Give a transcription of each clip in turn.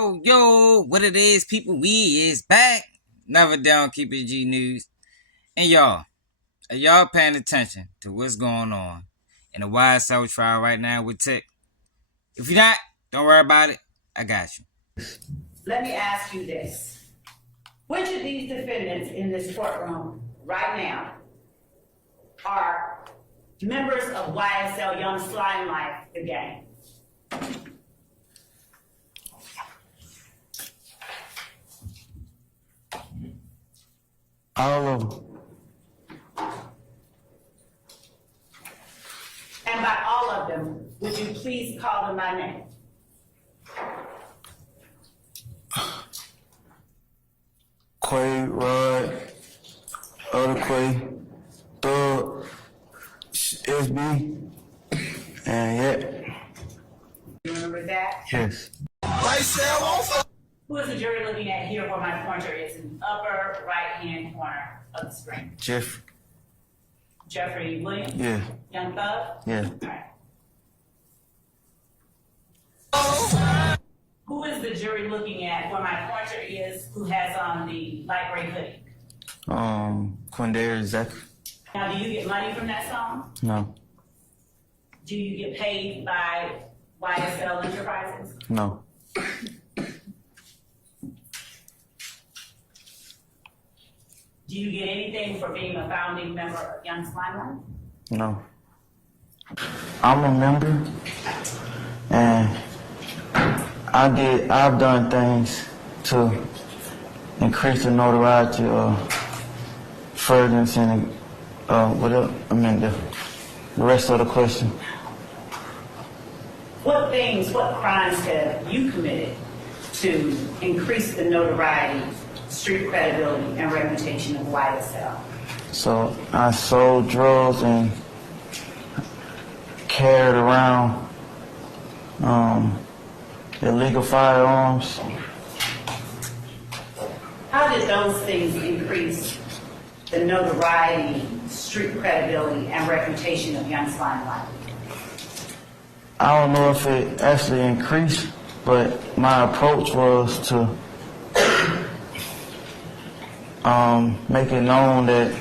Yo, what it is, people, we is back. Never down, keep it G News. And y'all, are y'all paying attention to what's going on in the YSL trial right now with Tick? If you're not, don't worry about it. I got you. Let me ask you this. Which of these defendants in this courtroom right now are members of YSL Young Slime Life, the gang? All of them. And by all of them, would you please call them by name? Quay, Rod, other Quay, Thug, SB, and yeah. You remember that? Yes. Who is the jury looking at here where my pointer is in the upper right-hand corner of the screen? Jeff. Jeffrey Williams? Yeah. Young Thug? Yeah. All right. Who is the jury looking at where my pointer is who has on the light gray hoodie? Quindare, Zach. Now, do you get money from that song? No. Do you get paid by YSL Enterprises? No. Do you get anything for being a founding member of Young Slime? No. I'm a member, and I've done things to increase the notoriety of furtherance and the rest of the question. What crimes have you committed to increase the notoriety, street credibility, and reputation of YSL? So I sold drugs and carried around illegal firearms. How did those things increase the notoriety, street credibility, and reputation of Young Slime Life? I don't know if it actually increased, but my approach was to make it known that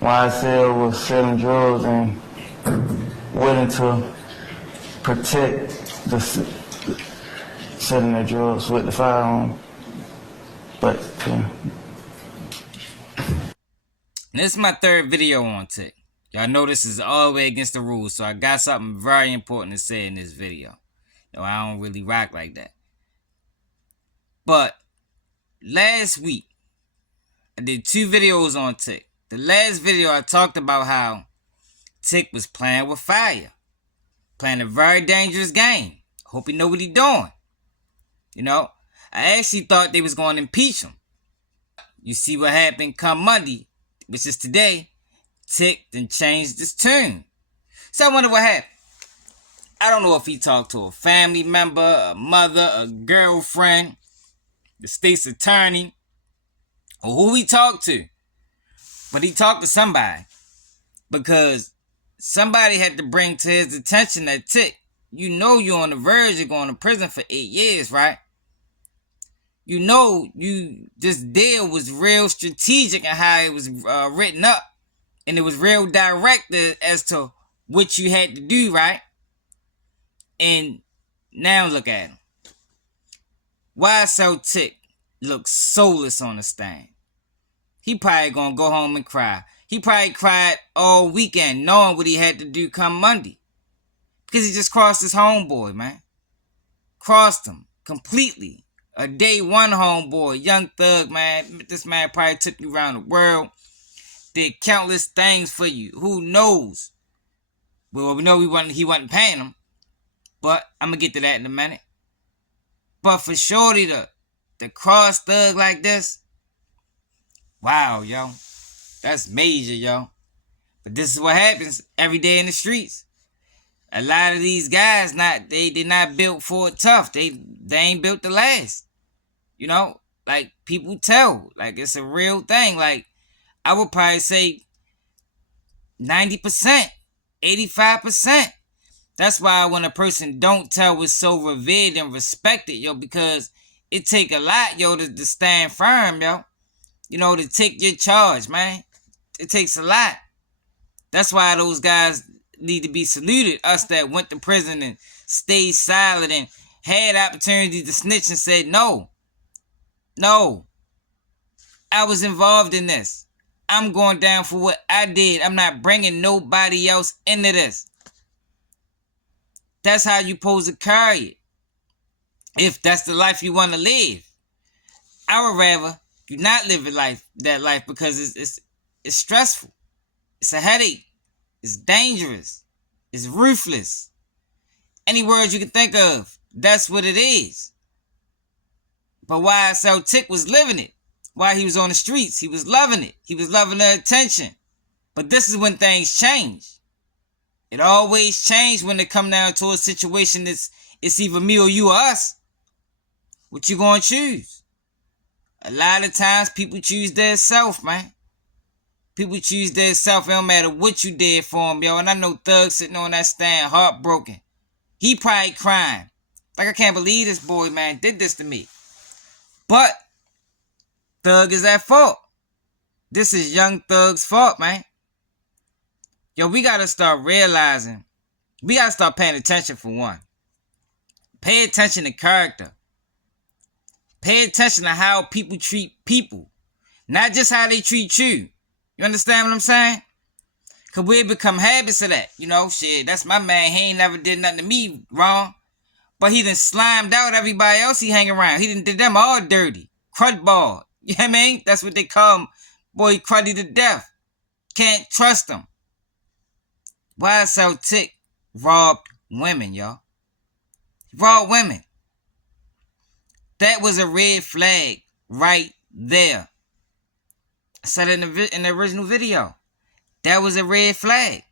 YSL was selling drugs and willing to protect the selling the drugs with the firearm. But yeah. This is my third video on Tick. Y'all know this is all the way against the rules, so I got something very important to say in this video. I don't really rock like that. But last week, I did 2 videos on Tick. The last video, I talked about how Tick was playing with fire. Playing a very dangerous game. Hope he know what he doing. I actually thought they was going to impeach him. You see what happened come Monday, which is today. Tick then changed his tune. So I wonder what happened. I don't know if he talked to a family member, a mother, a girlfriend, the state's attorney, or who he talked to. But he talked to somebody. Because somebody had to bring to his attention that Tick, you're on the verge of going to prison for 8 years, right? This deal was real strategic in how it was written up. And it was real direct as to what you had to do, right? And now look at him. YSL Tick looks soulless on the stand. He probably gonna go home and cry. He probably cried all weekend knowing what he had to do come Monday. Because he just crossed his homeboy, man. Crossed him completely. A day one homeboy, Young Thug, man. This man probably took you around the world. Did countless things for you. Who knows? Well, we know he wasn't paying him. But I'm going to get to that in a minute. But for Shorty to cross Thug like this, wow, yo. That's major, yo. But this is what happens every day in the streets. A lot of these guys, they're not built for it tough. They ain't built to last. Like people tell. Like it's a real thing. Like I would probably say 90%, 85%. That's why when a person don't tell it's so revered and respected, yo, because it take a lot, yo, to stand firm, yo. To take your charge, man. It takes a lot. That's why those guys need to be saluted. Us that went to prison and stayed silent and had opportunity to snitch and said, no, I was involved in this. I'm going down for what I did. I'm not bringing nobody else into this. That's how you supposed to carry it. If that's the life you want to live. I would rather you not live that life because it's stressful. It's a headache. It's dangerous. It's ruthless. Any words you can think of, that's what it is. But YSL Tick was living it. While he was on the streets, he was loving it. He was loving the attention. But this is when things change. It always changes when it come down to a situation that's it's either me or you or us. What you gonna choose? A lot of times people choose their self, man. People choose their self. It don't matter what you did for them, yo. And I know Thug sitting on that stand, heartbroken. He probably crying. Like, I can't believe this boy, man, did this to me. But Thug is at fault. This is young Thug's fault, man. Yo, we gotta start realizing. We gotta start paying attention for one. Pay attention to character. Pay attention to how people treat people. Not just how they treat you. You understand what I'm saying? Because we become habits of that. Shit, that's my man. He ain't never did nothing to me wrong. But he done slimed out everybody else he hang around. He done did them all dirty. Crud ball. You know what I mean? That's what they call him. Boy, he cruddy to death. Can't trust him. YSL Tick robbed women, y'all. He robbed women. That was a red flag right there. I said it in the original video. That was a red flag.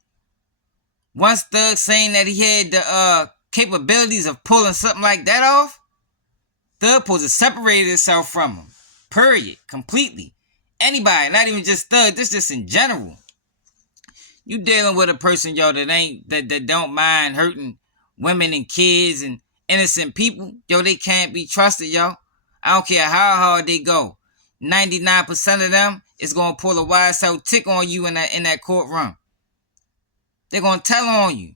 Once Thug saying that he had the capabilities of pulling something like that off, Thug supposed to separate himself from him. Period. Completely. Anybody, not even just Thug, this just in general. You dealing with a person, yo, that don't mind hurting women and kids and innocent people. Yo, they can't be trusted, yo. I don't care how hard they go. 99% of them is going to pull a YSL Tick on you in that courtroom. They're going to tell on you.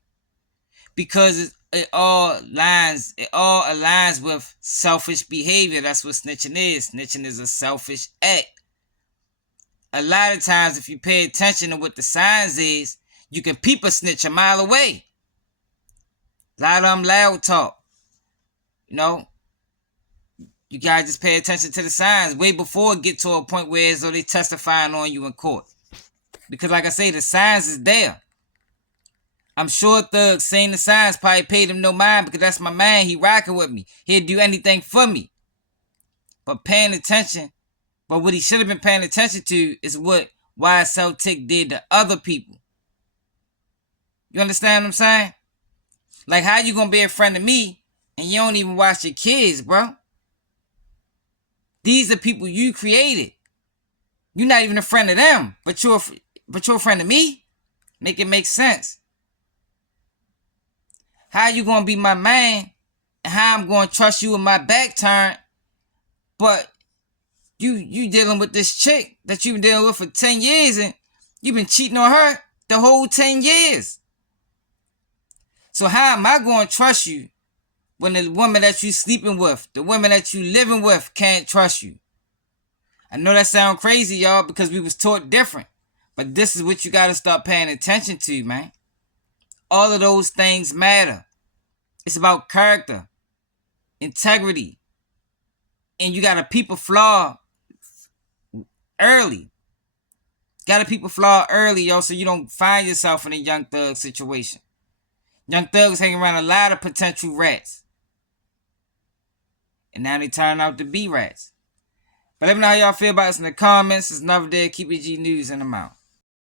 Because it all aligns with selfish behavior. That's what snitching is. Snitching is a selfish act. A lot of times, if you pay attention to what the signs is, you can peep a snitch a mile away. A lot of them loud talk. You gotta just pay attention to the signs way before it get to a point where as though they testifying on you in court. Because like I say, the signs is there. I'm sure Thug saying the signs probably paid him no mind because that's my man. He rocking with me. He'd do anything for me. But paying attention, but what he should have been paying attention to is what YSL Tick did to other people. You understand what I'm saying? Like, how you gonna be a friend of me and you don't even watch your kids, bro? These are people you created. You're not even a friend of them, but you're a friend of me? Make it make sense. How you gonna be my man and how I'm gonna trust you with my back turned, but you dealing with this chick that you've been dealing with for 10 years and you've been cheating on her the whole 10 years. So how am I going to trust you when the woman that you sleeping with, the woman that you living with can't trust you? I know that sounds crazy, y'all, because we was taught different. But this is what you got to start paying attention to, man. All of those things matter. It's about character, integrity. And you got to peep a flaw early. Got to peep a flaw early, yo, so you don't find yourself in a Young Thug situation. Young Thug was hanging around a lot of potential rats. And now they turn out to be rats. But let me know how y'all feel about this in the comments. It's another day of Keep It G News, and I'm out.